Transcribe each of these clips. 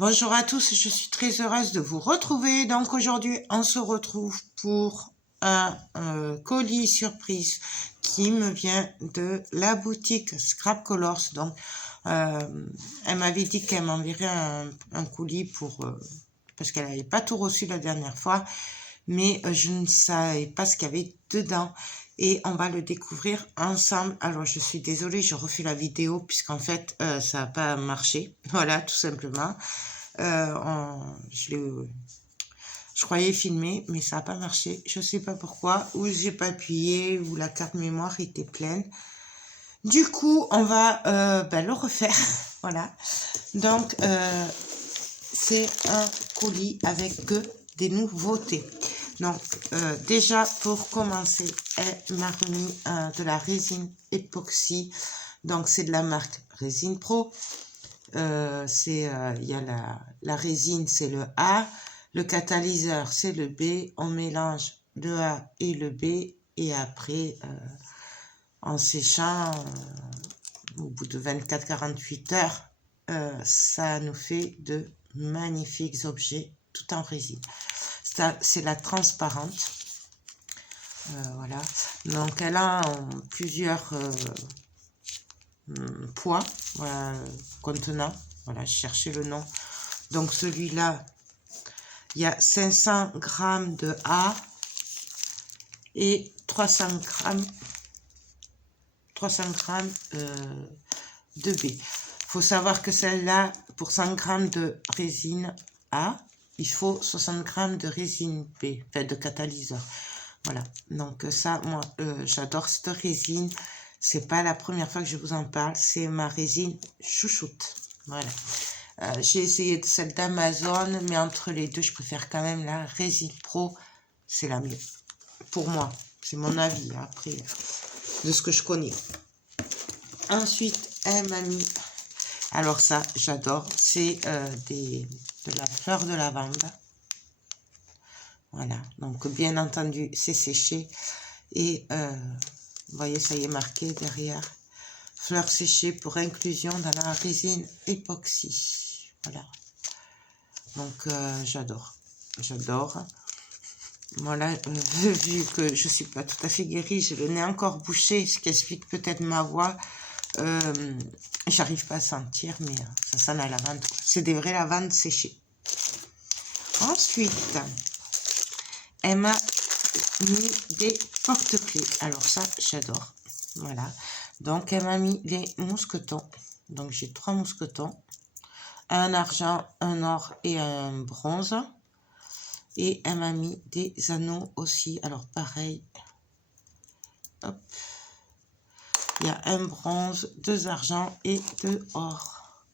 Bonjour à tous, je suis très heureuse de vous retrouver. Donc aujourd'hui, on se retrouve pour un colis surprise qui me vient de la boutique Scrap Colors. Donc, elle m'avait dit qu'elle m'enverrait un colis parce qu'elle n'avait pas tout reçu la dernière fois, mais je ne savais pas ce qu'il y avait dedans. Et on va le découvrir ensemble. Alors, je suis désolée, je refais la vidéo puisqu'en fait, ça n'a pas marché. Voilà, tout simplement. Je croyais filmer, mais ça n'a pas marché. Je ne sais pas pourquoi. Ou j'ai pas appuyé, ou la carte mémoire était pleine. Du coup, on va le refaire. Voilà. Donc, c'est un colis avec que des nouveautés. Donc, déjà, pour commencer, elle m'a remis de la résine époxy. Donc, c'est de la marque Résine Pro. Il y a la résine, c'est le A. Le catalyseur, c'est le B. On mélange le A et le B. Et après, en séchant, au bout de 24-48 heures, ça nous fait de magnifiques objets tout en résine. C'est la transparente. Voilà. Donc, elle a plusieurs poids contenants. Voilà, je cherchais le nom. Donc, celui-là, il y a 500 grammes de A et 300 grammes de B. Il faut savoir que celle-là, pour 100 grammes de résine A, il faut 60 grammes de résine B, enfin de catalyseur. Voilà, donc ça, moi, j'adore cette résine. C'est pas la première fois que je vous en parle, c'est ma résine chouchoute. Voilà. J'ai essayé celle d'Amazon, mais entre les deux, je préfère quand même la Résine Pro. C'est la mieux. Pour moi, c'est mon avis, après, de ce que je connais. Ensuite, elle m'a mis... Alors ça, j'adore. C'est de la fleur de lavande. Voilà. Donc, bien entendu, c'est séché. Et, vous voyez, ça y est marqué derrière. Fleurs séchées pour inclusion dans la résine époxy. Voilà. Donc, j'adore. Voilà, vu que je ne suis pas tout à fait guérie, j'ai le nez encore bouché, ce qui explique peut-être ma voix. J'arrive pas à sentir, mais ça sent la lavande. C'est des vraies lavandes séchées. Ensuite, elle m'a mis des porte-clés. Alors ça, j'adore. Voilà. Donc, elle m'a mis les mousquetons. Donc, j'ai 3 mousquetons. Un argent, un or et un bronze. Et elle m'a mis des anneaux aussi. Alors, pareil. Hop. Il y a un bronze, 2 argent et 2 or.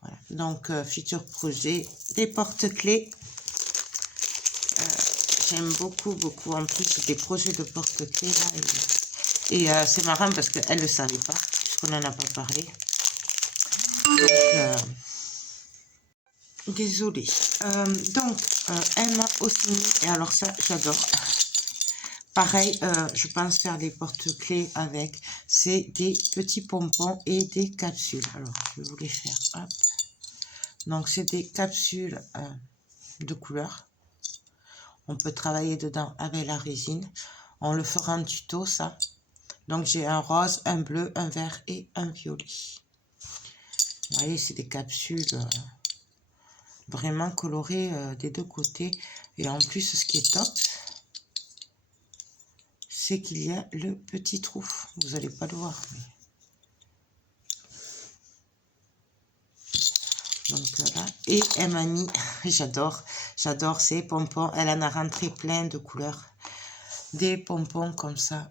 Voilà. Donc, futur projet, des porte-clés. J'aime beaucoup. En plus, des projets de porte-clés. Et c'est marrant parce qu'elle ne le savait pas, puisqu'on n'en a pas parlé. Donc, désolée. Elle m'a aussi mis, et alors ça, j'adore. Pareil, je pense faire des porte-clés avec. C'est des petits pompons et des capsules. Alors, je vais vous les faire. Hop. Donc, c'est des capsules de couleur. On peut travailler dedans avec la résine. On le fera en tuto, ça. Donc, j'ai un rose, un bleu, un vert et un violet. Vous voyez, c'est des capsules vraiment colorées des deux côtés. Et en plus, ce qui est top, c'est qu'il y a le petit trou. Vous n'allez pas le voir. Mais... donc voilà. Et elle m'a mis, j'adore ces pompons. Elle en a rentré plein de couleurs. Des pompons comme ça.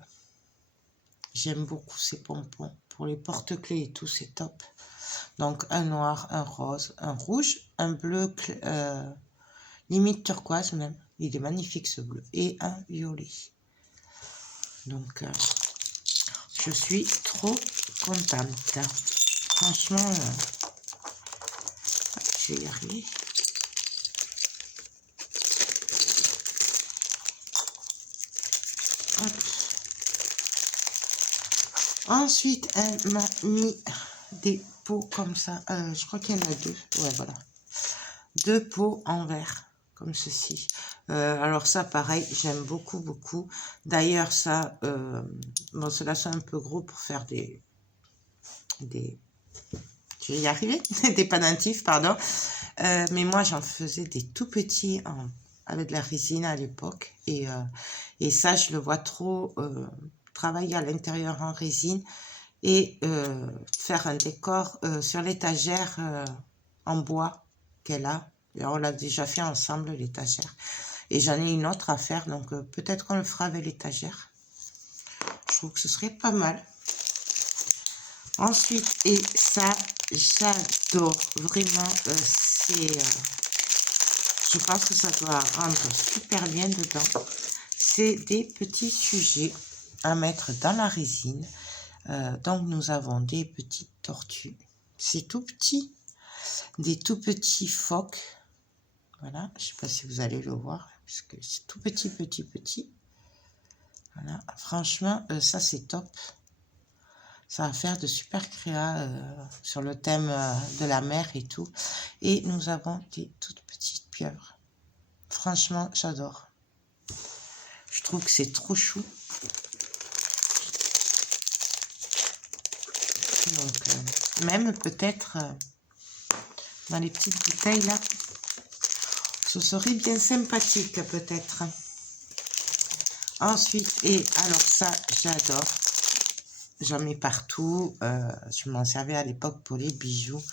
J'aime beaucoup ces pompons. Pour les porte-clés et tout, c'est top. Donc un noir, un rose, un rouge, un bleu, limite turquoise même. Il est magnifique ce bleu. Et un violet. Donc je suis trop contente. Franchement, je vais y arriver. Hop. Ensuite, elle m'a mis des pots comme ça. Je crois qu'il y en a 2. Ouais, voilà. 2 pots en verre, comme ceci. Alors ça, pareil, j'aime beaucoup, beaucoup. D'ailleurs, ça, bon, cela c'est un peu gros pour faire des je vais y arriver, des pendentifs, pardon. Mais moi, j'en faisais des tout petits avec de la résine à l'époque. Et ça, je le vois trop travailler à l'intérieur en résine et faire un décor sur l'étagère en bois qu'elle a. Et on l'a déjà fait ensemble, l'étagère. Et j'en ai une autre à faire, donc peut-être qu'on le fera avec l'étagère. Je trouve que ce serait pas mal. Ensuite, et ça, j'adore vraiment, je pense que ça doit rendre super bien dedans. C'est des petits sujets à mettre dans la résine. Donc, nous avons des petites tortues. C'est tout petit. Des tout petits phoques. Voilà, je ne sais pas si vous allez le voir, parce que c'est tout petit, petit, petit. Voilà, franchement, ça c'est top. Ça va faire de super créas sur le thème de la mer et tout. Et nous avons des toutes petites pieuvres. Franchement, j'adore. Je trouve que c'est trop chou. Donc, même peut-être dans les petites bouteilles là, ce serait bien sympathique peut-être. Ensuite, et alors ça, j'adore. J'en mets partout. Je m'en servais à l'époque pour les bijoux.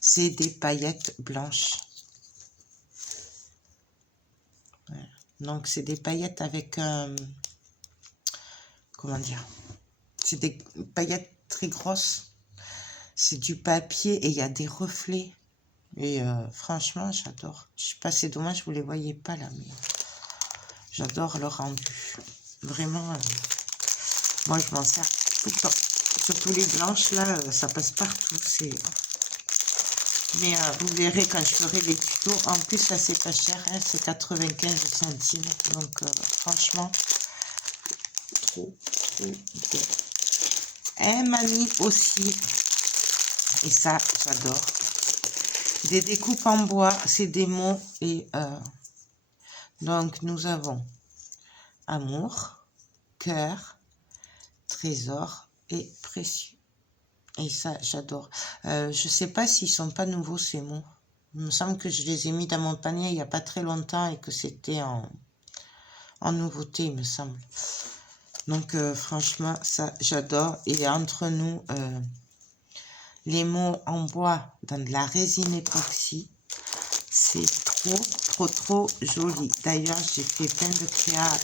C'est des paillettes blanches. Voilà. Donc, c'est des paillettes avec un... comment dire? C'est des paillettes très grosses. C'est du papier et il y a des reflets. Et franchement, j'adore. Je sais pas, c'est dommage, vous les voyez pas là, mais j'adore le rendu. Vraiment, moi je m'en sers tout le temps. Surtout les blanches là, ça passe partout. Mais vous verrez quand je ferai les tutos. En plus, là c'est pas cher, hein, c'est 95 centimes. Donc franchement, trop bien. Elle m'a mis aussi, et ça j'adore, des découpes en bois, c'est des mots et donc nous avons amour, cœur, trésor et précieux. Et ça j'adore. Je sais pas s'ils sont pas nouveaux ces mots. Il me semble que je les ai mis dans mon panier il y a pas très longtemps et que c'était en nouveauté, il me semble. Donc franchement ça j'adore. Et entre nous, les mots en bois dans de la résine époxy, c'est trop joli. D'ailleurs, j'ai fait plein de créas,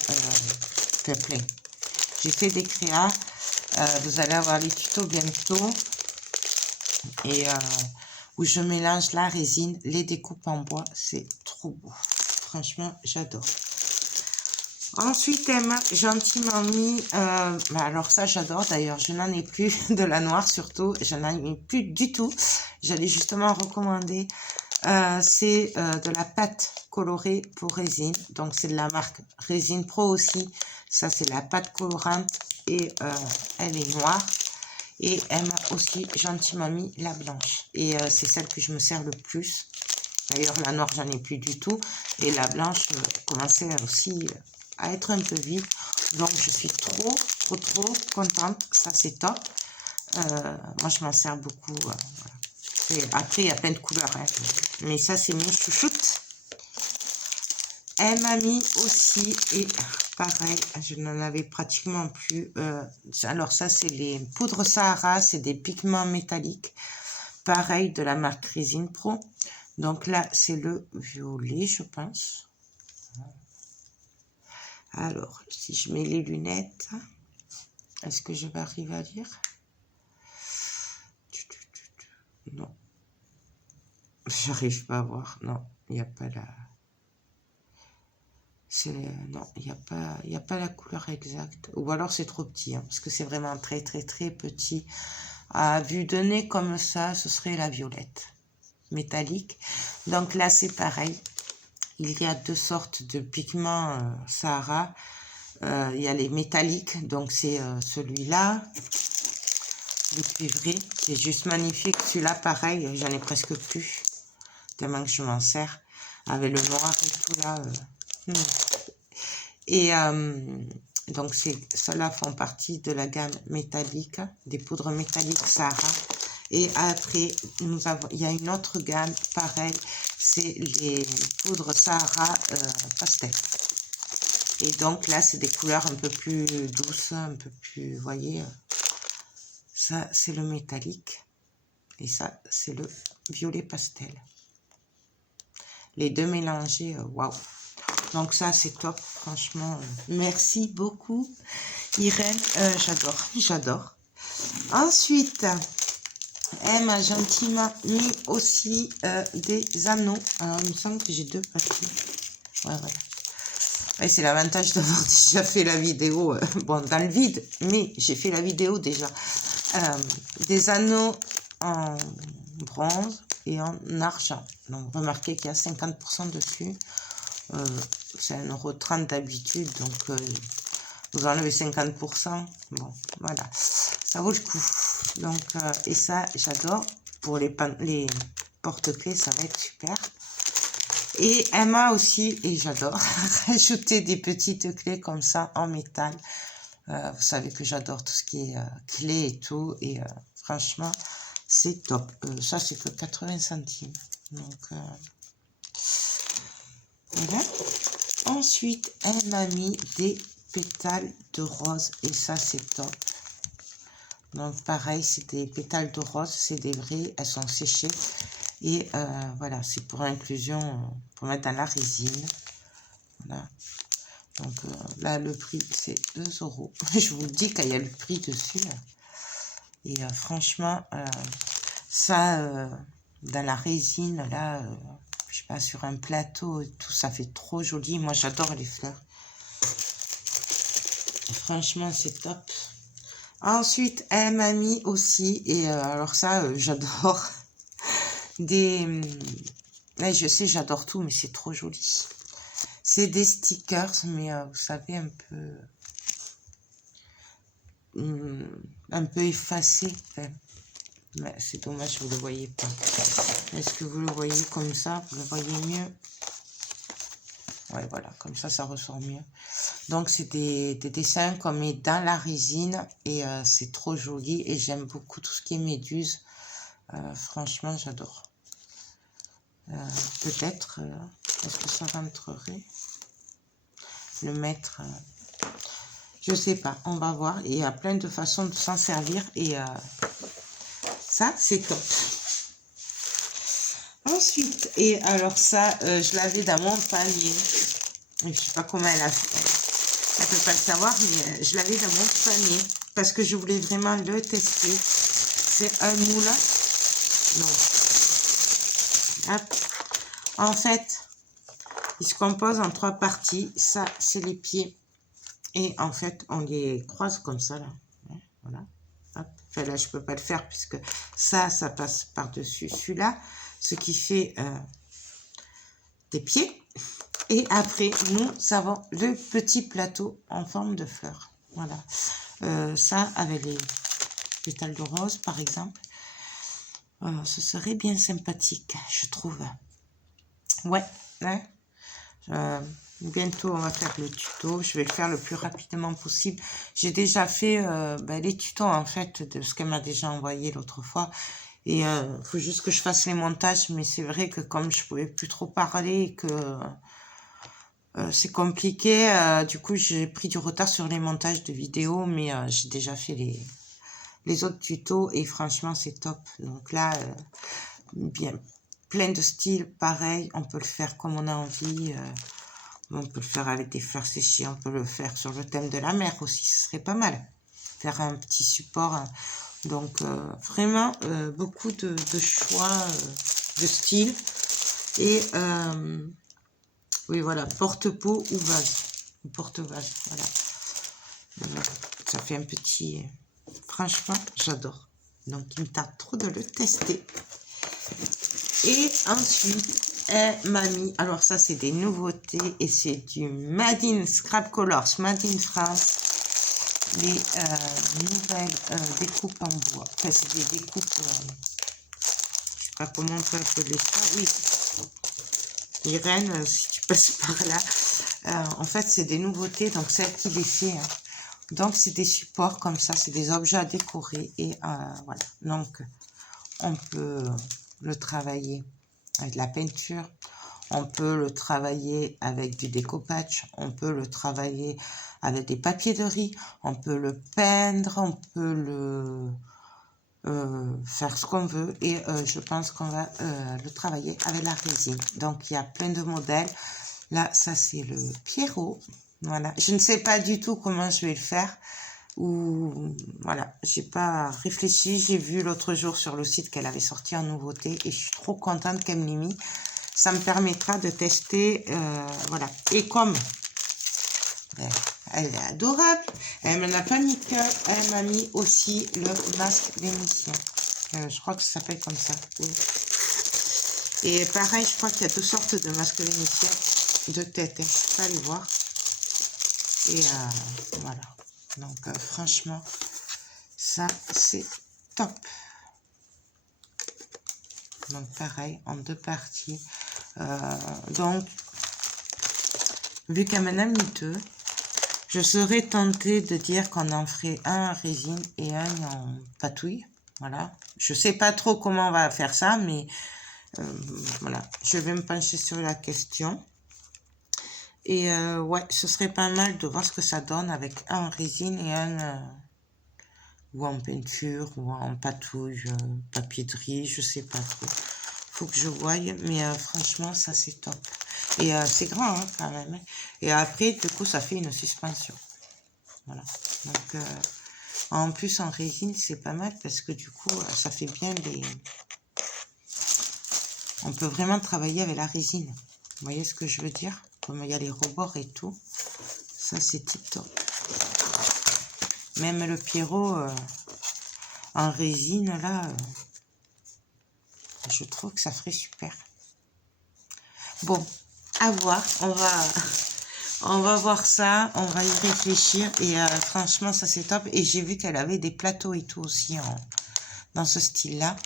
plein. J'ai fait des créas, vous allez avoir les tutos bientôt, et où je mélange la résine, les découpes en bois, c'est trop beau. Franchement, j'adore. Ensuite, elle m'a gentiment mis, alors ça j'adore d'ailleurs, je n'en ai plus de la noire surtout, je n'en ai plus du tout. J'allais justement recommander, c'est de la pâte colorée pour résine, donc c'est de la marque Résine Pro aussi. Ça c'est la pâte colorante et elle est noire. Et elle m'a aussi gentiment mis la blanche. Et c'est celle que je me sers le plus. D'ailleurs la noire j'en ai plus du tout. Et la blanche commençait aussi à être un peu vide. Donc je suis trop contente. Ça c'est top. Moi je m'en sers beaucoup. Voilà. Et après il y a plein de couleurs. Hein. Mais ça c'est mes chouchoutes. Elle m'a mis aussi, et pareil, je n'en avais pratiquement plus. Alors ça c'est les poudres Sahara, c'est des pigments métalliques. Pareil de la marque Résine Pro. Donc là c'est le violet je pense. Alors, si je mets les lunettes, est-ce que je vais arriver à lire? Non. J'arrive pas à voir. Non, il n'y a pas la... Non, il n'y a pas la couleur exacte. Ou alors c'est trop petit, hein, parce que c'est vraiment très petit. À vue de nez comme ça, ce serait la violette métallique. Donc là, c'est pareil. Il y a deux sortes de pigments Sahara. Il y a les métalliques, donc c'est celui-là, le cuivré, c'est juste magnifique. Celui-là, pareil, j'en ai presque plus, tellement que je m'en sers. avec le noir et tout là. Et donc, ceux-là font partie de la gamme métallique, des poudres métalliques Sahara. Et après, il y a une autre gamme, pareil, c'est les poudres Sahara pastel. Et donc là, c'est des couleurs un peu plus douces, un peu plus, vous voyez, ça c'est le métallique. Et ça, c'est le violet pastel. Les deux mélangés, waouh! Donc ça, c'est top, franchement. Merci beaucoup, Irène. J'adore. Ensuite, elle m'a gentiment mis aussi des anneaux. Alors, il me semble que j'ai deux papiers. Ouais. Ouais, c'est l'avantage d'avoir déjà fait la vidéo. Bon, dans le vide, mais j'ai fait la vidéo déjà. Des anneaux en bronze et en argent. Donc, remarquez qu'il y a 50% dessus. C'est 1,30 € d'habitude, donc vous enlevez 50%, bon, voilà, ça vaut le coup. Donc, et ça, j'adore, pour les porte-clés, ça va être super. Et elle m'a aussi, et j'adore, rajouté des petites clés comme ça, en métal. Vous savez que j'adore tout ce qui est clés et tout, et franchement, c'est top. Ça, c'est que 80 centimes, donc... Voilà. Ensuite, elle m'a mis des pétales de rose et ça, c'est top. Donc, pareil, c'est des pétales de rose, c'est des vrais, elles sont séchées. Et voilà, c'est pour inclusion, pour mettre dans la résine. Voilà. Donc là, le prix, c'est 2 €. Je vous dis qu'il y a le prix dessus. Et franchement, ça, dans la résine, là... je sais pas, sur un plateau et tout, ça fait trop joli. Moi, j'adore les fleurs. Franchement, c'est top. Ensuite, elle m'a mis aussi, et alors ça, j'adore, des... Là, je sais, j'adore tout, mais c'est trop joli. C'est des stickers, mais vous savez, un peu effacés. Enfin, c'est dommage, vous ne le voyez pas. Est-ce que vous le voyez comme ça? Vous le voyez mieux? Ouais, voilà, comme ça ressort mieux. Donc, c'est des dessins qu'on met dans la résine et c'est trop joli. Et j'aime beaucoup tout ce qui est méduse. Franchement, j'adore. Peut-être, est-ce que ça rentrerait? Le mettre, je sais pas, on va voir. Et il y a plein de façons de s'en servir. Et ça, c'est top. Ensuite, et alors ça, je l'avais dans mon panier. Je ne sais pas comment elle a fait. Elle ne peut pas le savoir, mais je l'avais dans mon panier parce que je voulais vraiment le tester. C'est un moule. Non. Hop. En fait, il se compose en 3 parties. Ça, c'est les pieds. Et en fait, on les croise comme ça, là. Voilà. Hop. Enfin, là, je ne peux pas le faire puisque ça passe par-dessus celui-là. Ce qui fait des pieds. Et après, nous avons le petit plateau en forme de fleur. Voilà. Ça, avec les pétales de rose, par exemple. Ce serait bien sympathique, je trouve. Ouais. Hein. Bientôt, on va faire le tuto. Je vais le faire le plus rapidement possible. J'ai déjà fait les tutos, en fait, de ce qu'elle m'a déjà envoyé l'autre fois. Et il faut juste que je fasse les montages. Mais c'est vrai que comme je ne pouvais plus trop parler et que... c'est compliqué, du coup j'ai pris du retard sur les montages de vidéos, mais j'ai déjà fait les autres tutos et franchement c'est top. Donc là, bien plein de styles, pareil, on peut le faire comme on a envie, on peut le faire avec des fleurs séchées, on peut le faire sur le thème de la mer aussi, ce serait pas mal. Faire un petit support, donc vraiment beaucoup de choix de styles et... oui, voilà, porte-pot ou vase, ou porte-vase, voilà. Ça fait un petit... Franchement, j'adore. Donc, il me tarde trop de le tester. Et ensuite, elle m'a mis... Alors, ça, c'est des nouveautés. Et c'est du Made in Scrap Colors, Made in France. Les nouvelles découpes en bois. Enfin, c'est des découpes... je sais pas comment on peut appeler ça. Oui. Irène, si tu passes par là. En fait, c'est des nouveautés, donc c'est elle qui les fait. Hein. Donc, c'est des supports comme ça, c'est des objets à décorer. Et voilà, donc on peut le travailler avec de la peinture. On peut le travailler avec du découpage, on peut le travailler avec des papiers de riz, on peut le peindre, on peut le faire ce qu'on veut et je pense qu'on va le travailler avec la résine. Donc il y a plein de modèles. Là, ça c'est le Pierrot. Voilà, je ne sais pas du tout comment je vais le faire. Ou voilà, j'ai pas réfléchi. J'ai vu l'autre jour sur le site qu'elle avait sorti en nouveauté et je suis trop contente qu'elle me l'ait mis. Ça me permettra de tester, voilà. Et comme elle est adorable, elle m'en a pas mis qu'un, elle m'a mis aussi le masque vénitien. Je crois que ça s'appelle comme ça. Oui. Et pareil, je crois qu'il y a 2 sortes de masques vénitiens de tête. Hein. Je peux pas aller voir. Et voilà. Donc franchement, ça c'est top. Donc pareil, en 2 parties. Donc, vu qu'elle m'en a mis 2, je serais tentée de dire qu'on en ferait un en résine et un en patouille. Voilà. Je sais pas trop comment on va faire ça, mais voilà. Je vais me pencher sur la question. Et ouais, ce serait pas mal de voir ce que ça donne avec un en résine et un ou en peinture ou en patouille, papier de riz, je sais pas trop. Faut que je voie, mais franchement, ça c'est top. Et c'est grand hein, quand même. Et après, du coup, ça fait une suspension. Voilà. Donc, en plus, en résine, c'est pas mal parce que du coup, ça fait bien les... On peut vraiment travailler avec la résine. Vous voyez ce que je veux dire? Comme il y a les rebords et tout. Ça, c'est tip top. Même le Pierrot en résine, là, je trouve que ça ferait super. Bon, à voir. On va voir ça. On va y réfléchir. Et franchement, ça, c'est top. Et j'ai vu qu'elle avait des plateaux et tout aussi dans ce style-là.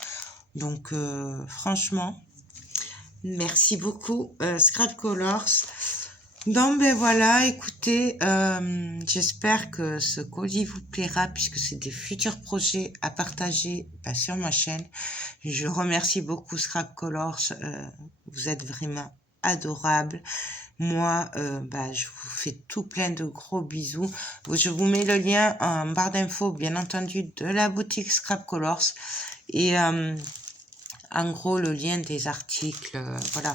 Donc, franchement, merci beaucoup, Scrap Colors. Donc, ben voilà, écoutez, j'espère que ce colis vous plaira puisque c'est des futurs projets à partager sur ma chaîne. Je remercie beaucoup Scrap Colors, vous êtes vraiment adorables. Moi, je vous fais tout plein de gros bisous. Je vous mets le lien en barre d'infos, bien entendu, de la boutique Scrap Colors. Et en gros, le lien des articles, voilà.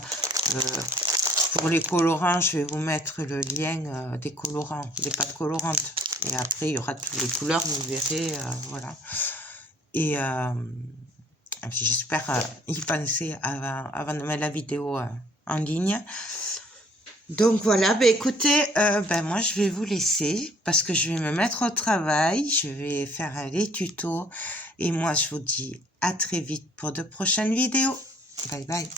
Pour les colorants, je vais vous mettre le lien des colorants, des pâtes colorantes. Et après, il y aura toutes les couleurs, vous verrez, voilà. Et j'espère y penser avant de mettre la vidéo en ligne. Donc voilà, écoutez, moi je vais vous laisser parce que je vais me mettre au travail, je vais faire les tutos et moi je vous dis à très vite pour de prochaines vidéos. Bye bye.